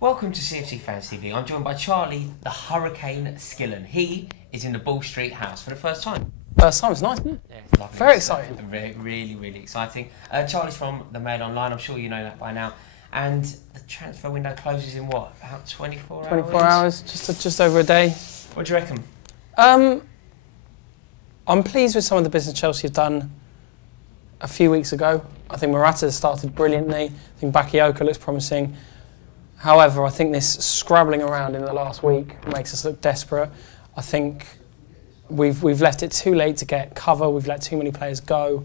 Welcome to CFC Fans TV. I'm joined by Charlie, the Hurricane Skillen. He is in the Ball Street house for the first time. First time, it's nice, isn't it? Yeah, it's lovely. Very exciting. Really, really exciting. Charlie's from the Mail Online, I'm sure you know that by now. And the transfer window closes in what, about 24 hours? 24 hours, just over a day. What do you reckon? I'm pleased with some of the business Chelsea have done a few weeks ago. I think Morata started brilliantly. I think Bakayoko looks promising. However, I think this scrabbling around in the last week makes us look desperate. I think we've left it too late to get cover. We've let too many players go.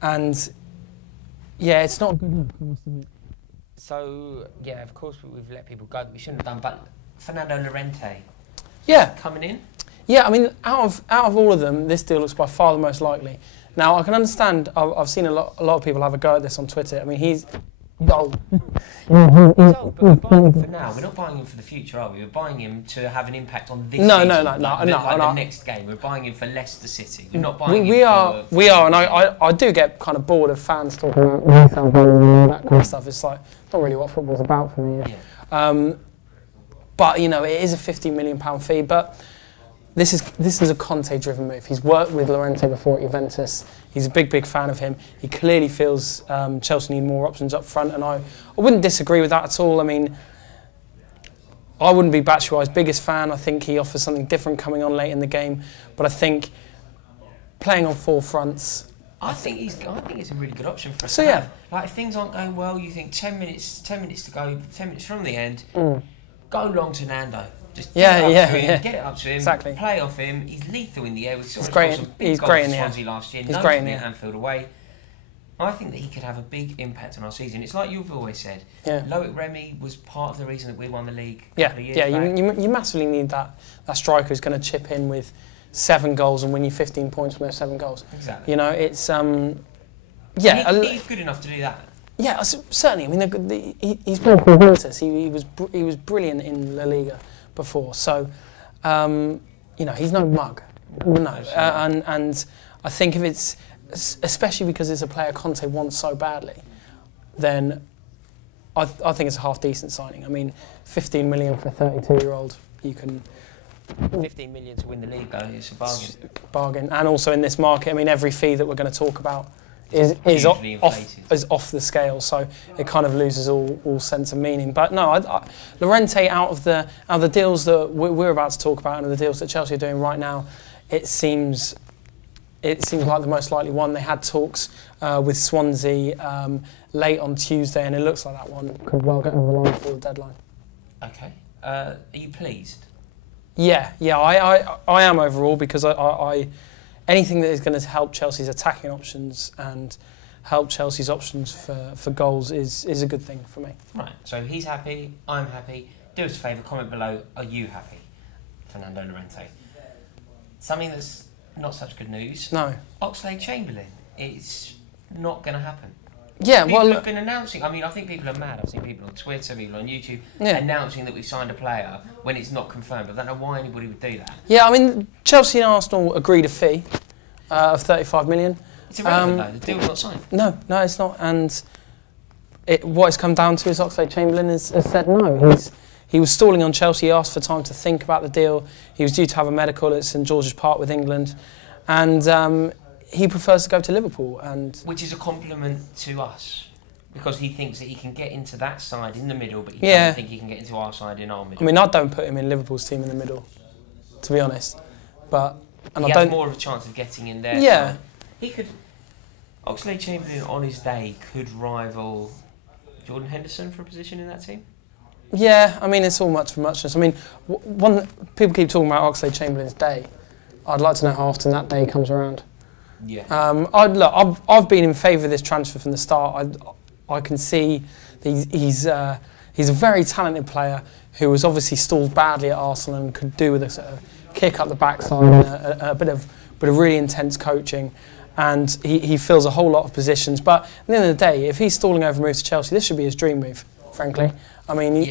And, yeah, it's not good enough, I must admit. So, yeah, of course we've let people go that we shouldn't have done, but Fernando Llorente, coming in? Yeah, I mean, out of all of them, this deal looks by far the most likely. Now, I can understand, I've seen a lot of people have a go at this on Twitter. I mean, he's old. But we're buying him for now. We're not buying him for the future, are we? We're buying him to have an impact on this season. No. The next game. We're buying him for Leicester City. We're not buying him We are, and I do get kind of bored of fans talking about that kind of stuff. It's like, not really what football's about for me. Yeah. But, you know, it is a £15 million fee, but this is a Conte-driven move. He's worked with Llorente before at Juventus. He's a big fan of him. He clearly feels Chelsea need more options up front, and I wouldn't disagree with that at all. I mean, I wouldn't be Batshuayi's biggest fan. I think he offers something different coming on late in the game, but I think playing on four fronts, I think it's a really good option for us. So yeah, like if things aren't going well, you think 10 minutes to go, 10 minutes from the end, go long to Nando. Just get it up to him, exactly. Play off him. He's lethal in the air. He's great. He's great in the air. Last year. He's great in the air. Anfield away. I think that he could have a big impact on our season. It's like you've always said. Yeah. Loic Remy was part of the reason that we won the league. You massively need that striker who's going to chip in with 7 goals and win you 15 points from those 7 goals. Exactly. You know, it's he's good enough to do that. Yeah, certainly. I mean, he's been Juventus. He was brilliant in La Liga before, so you know, he's no mug. No, and I think if it's, especially because it's a player Conte wants so badly, then I think it's a half decent signing. I mean, 15 million for a 32-year-old, you can. 15 million to win the league, though, is a bargain. And also in this market, I mean, every fee that we're going to talk about is off the scale, so it kind of loses all sense of meaning. But no, Llorente, out of the deals that we're about to talk about and the deals that Chelsea are doing right now, it seems like the most likely one. They had talks with Swansea late on Tuesday, and it looks like that one could well get over the line before the deadline. Okay, are you pleased? Yeah, I am overall, because I anything that is going to help Chelsea's attacking options and help Chelsea's options for goals is a good thing for me. Right, so he's happy, I'm happy. Do us a favour, comment below, are you happy? Fernando Llorente. Something that's not such good news. No. Oxlade-Chamberlain. It's not going to happen. Yeah, people have been announcing. I mean, I think people are mad. I've seen people on Twitter, people on YouTube, announcing that we've signed a player when it's not confirmed. I don't know why anybody would do that. Yeah, I mean, Chelsea and Arsenal agreed a fee of 35 million. It's irrelevant, though. The deal's not signed. No, it's not. And what it's come down to is Oxlade-Chamberlain has said no. He was stalling on Chelsea. He asked for time to think about the deal. He was due to have a medical at St George's Park with England, and he prefers to go to Liverpool, which is a compliment to us, because he thinks that he can get into that side in the middle, but he doesn't think he can get into our side in our middle. I mean, I don't put him in Liverpool's team in the middle, to be honest. But he has more of a chance of getting in there. Yeah, he could. Oxlade-Chamberlain on his day could rival Jordan Henderson for a position in that team. Yeah, I mean, it's all much for muchness. I mean, people keep talking about Oxlade-Chamberlain's day. I'd like to know how often that day comes around. Yeah. I've been in favour of this transfer from the start. I can see he's a very talented player who was obviously stalled badly at Arsenal and could do with a sort of kick up the backside and a bit of really intense coaching. And he fills a whole lot of positions. But at the end of the day, if he's stalling over moves to Chelsea, this should be his dream move, frankly. I mean,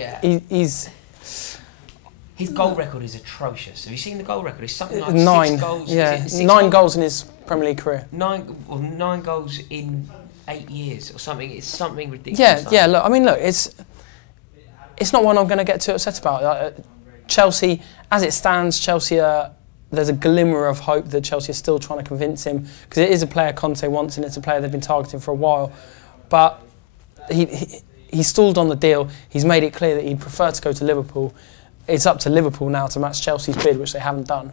he's... His goal record is atrocious. Have you seen the goal record? It's something like 9. 6 goals. Yeah, 9 goals in his Premier League career. 9 goals in 8 years or something. It's something ridiculous. Yeah. Look, I mean, look, it's it's not one I'm going to get too upset about. Chelsea, as it stands, Chelsea there's a glimmer of hope that Chelsea are still trying to convince him, because it is a player Conte wants and it's a player they've been targeting for a while. But he stalled on the deal. He's made it clear that he'd prefer to go to Liverpool. It's up to Liverpool now to match Chelsea's bid, which they haven't done.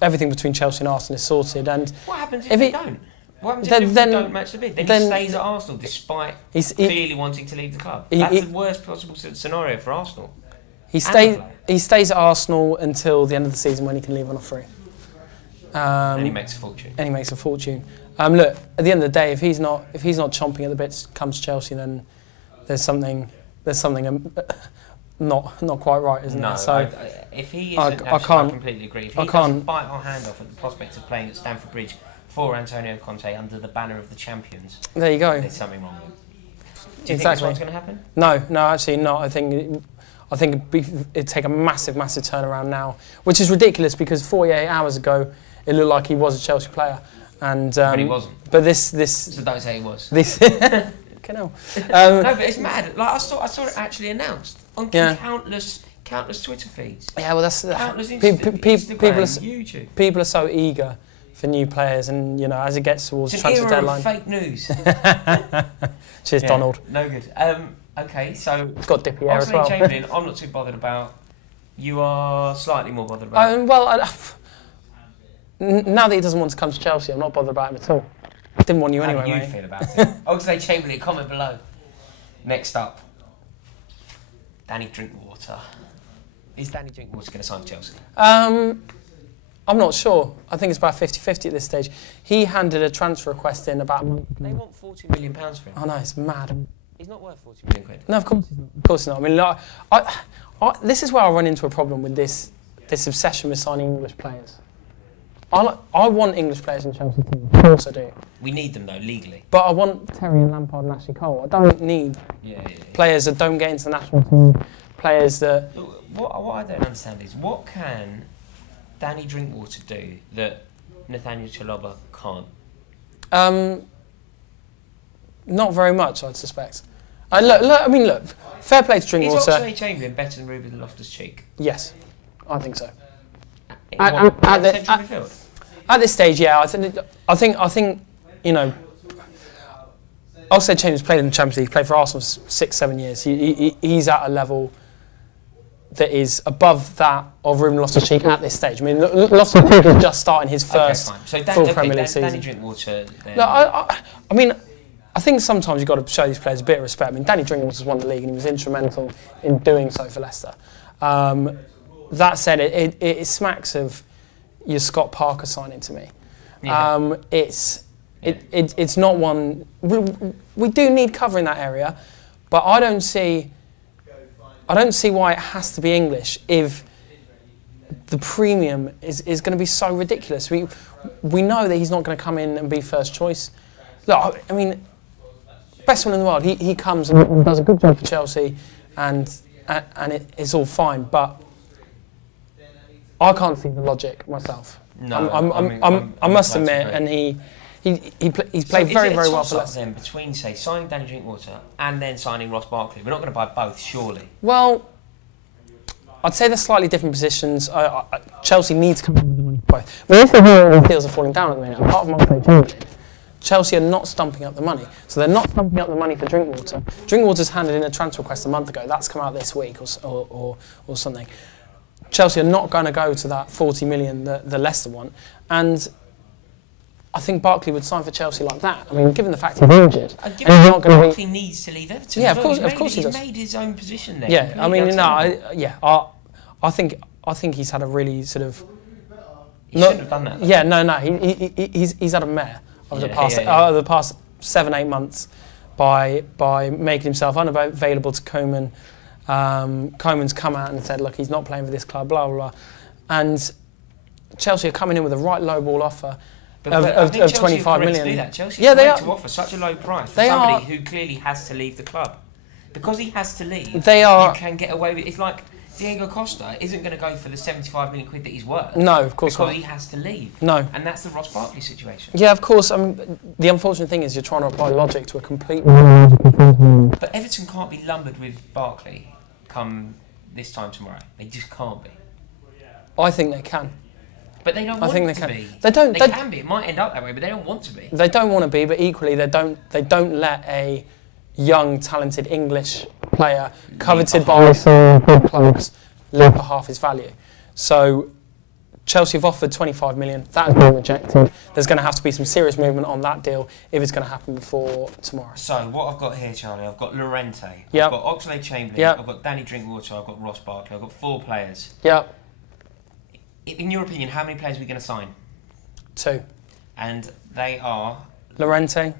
Everything between Chelsea and Arsenal is sorted. And what happens if they don't? What happens if Liverpool don't match the bid? Then he stays at Arsenal despite clearly wanting to leave the club. That's the worst possible scenario for Arsenal. He stays at Arsenal until the end of the season when he can leave on a free. And he makes a fortune. Look, at the end of the day, if he's not chomping at the bits comes Chelsea, then there's something not quite right, isn't there? So if he isn't, I completely agree. If he doesn't bite our hand off at the prospect of playing at Stamford Bridge for Antonio Conte under the banner of the champions, there you go. There's something wrong. Do you think that's what's going to happen? No, actually not. I think it'd take a massive turnaround now, which is ridiculous because 48 hours ago it looked like he was a Chelsea player, and but he wasn't. But this. So don't say he was. This. No, but it's mad. Like I saw it actually announced on countless Twitter feeds. Yeah, well, that's countless Instagram, YouTube. People are so eager for new players, and as it gets towards transfer deadline. It's an era of fake news. Cheers, Donald. No good. Okay, so it's got dippy hair as well. Oxlade-Chamberlain, I'm not too bothered about. You are slightly more bothered about. Now that he doesn't want to come to Chelsea, I'm not bothered about him at all. Didn't want you anyway, mate. How do you feel about it? Oxlade-Chamberlain, comment below. Next up, Danny Drinkwater. Is Danny Drinkwater going to sign for Chelsea? I'm not sure. I think it's about 50-50 at this stage. He handed a transfer request in about a month ago. They want £40 million for him. I know, it's mad. He's not worth £40 million quid. No, of course he's not. Of course he's not. I mean, this is where I run into a problem with this obsession with signing English players. I want English players in Chelsea too. Of course I do. We need them though, legally. But I want Terry and Lampard and Ashley Cole. I don't need players that don't get into the national team. Players that... What I don't understand is, what can Danny Drinkwater do that Nathaniel Chalobah can't? Not very much, I'd suspect. Look, fair play to Drinkwater. Is Oxlade-Chamberlain better than Ruben Loftus-Cheek? Yes, I think so. At this stage, yeah, I think Oxlade-Chamberlain's played in the Champions League, played for Arsenal for 6-7 years. He's at a level that is above that of Ruben Loftus-Cheek at this stage. I mean, Loftus-Cheek is just starting his first full Premier League season. Danny Drinkwater. I think sometimes you've got to show these players a bit of respect. I mean, Danny Drinkwater's won the league and he was instrumental in doing so for Leicester. That said, it smacks of your Scott Parker signing to me. Yeah. It's not one... We do need cover in that area, but I don't see why it has to be English if the premium is going to be so ridiculous. We know that he's not going to come in and be first choice. Look, I mean, best one in the world. He comes and does a good job for Chelsea, and it's all fine. But I can't see the logic myself. No, I must admit, and he's played very well for Leicester. Then between, say, signing Danny Drinkwater and then signing Ross Barkley, we're not going to buy both, surely. Well, I'd say they're slightly different positions. Chelsea needs to come up with the money for both. But this is where the deals are falling down at the minute. Apart from Oxlade-Chamberlain, Chelsea are not stumping up the money. So they're not stumping up the money for Drinkwater. Drinkwater's handed in a transfer request a month ago. That's come out this week or something. Chelsea are not going to go to that 40 million that the Leicester want. And I think Barkley would sign for Chelsea like that. I mean, given the fact he's injured, and he's not going to... Barkley needs to leave Everton. Yeah, of course he does. He's made his own position there. Yeah, I mean, I think he's had a really sort of... He shouldn't have done that. Yeah, no, he's had a mare over the past 7-8 months by making himself unavailable to Koeman. Koeman's come out and said, look, he's not playing for this club, blah, blah, blah. And Chelsea are coming in with a right low ball offer of 25 million. Chelsea are to offer such a low price for somebody who clearly has to leave the club. Because he has to leave, you can get away with it. It's like Diego Costa isn't going to go for the 75 million quid that he's worth. No, of course not. Because he has to leave. No. And that's the Ross Barkley situation. Yeah, of course. The unfortunate thing is you're trying to apply logic to a completely illogical thing. But Everton can't be lumbered with Barkley come this time tomorrow. They just can't be. I think they can. But they don't want to be. They don't. They can be. It might end up that way, but they don't want to be. They don't want to be, but equally they don't let a young, talented English player, coveted by some big clubs, live for half his value. So Chelsea have offered 25 million. That has been rejected. There's going to have to be some serious movement on that deal if it's going to happen before tomorrow. So what I've got here, Charlie, I've got Llorente, yep. I've got Oxlade-Chamberlain, yep. I've got Danny Drinkwater, I've got Ross Barkley, I've got 4 players. Yep. In your opinion, how many players are we going to sign? 2. And they are? Llorente,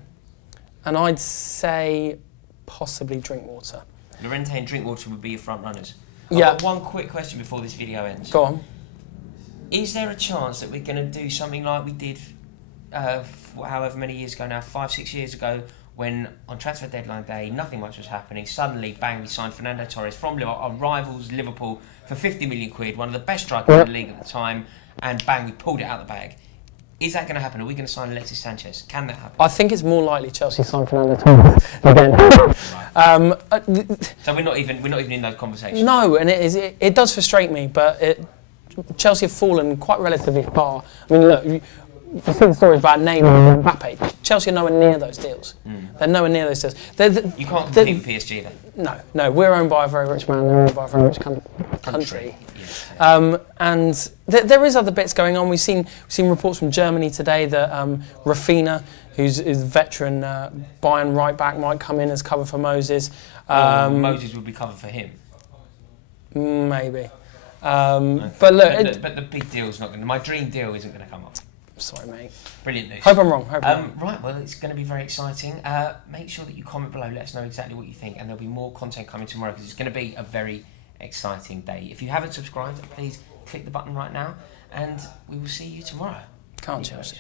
and I'd say possibly Drinkwater. Llorente and Drinkwater would be your front runners. Yeah. I've got one quick question before this video ends. Go on. Is there a chance that we're going to do something like we did however many years ago now, 5-6 years ago, when on transfer deadline day nothing much was happening, suddenly bang, we signed Fernando Torres from our rivals Liverpool for 50 million quid, one of the best strikers in the league at the time, and bang, we pulled it out of the bag. Is that going to happen? Are we going to sign Alexis Sanchez? Can that happen? I think it's more likely Chelsea sign Fernando Torres again. So we're not even in those conversations. No, and it does frustrate me, but Chelsea have fallen quite relatively far. I mean, look, you see the stories about Neymar and BACKPAGE. Chelsea are nowhere near those deals. They're nowhere near those deals. You can't compete with PSG then? No. We're owned by a very rich man. They're owned by a very rich country. Yeah. And there is other bits going on. We've seen reports from Germany today that Rafinha, who's a veteran Bayern right back, might come in as cover for Moses. Moses would be covered for him. Maybe. Okay. But look, but the big deal's not going to. My dream deal isn't going to come up. Sorry, mate. Brilliant news. Hope I'm wrong. Right, well, it's going to be very exciting. Make sure that you comment below. Let us know exactly what you think, and there'll be more content coming tomorrow because it's going to be a very exciting day. If you haven't subscribed, please click the button right now, and we will see you tomorrow. Can't Chelsea.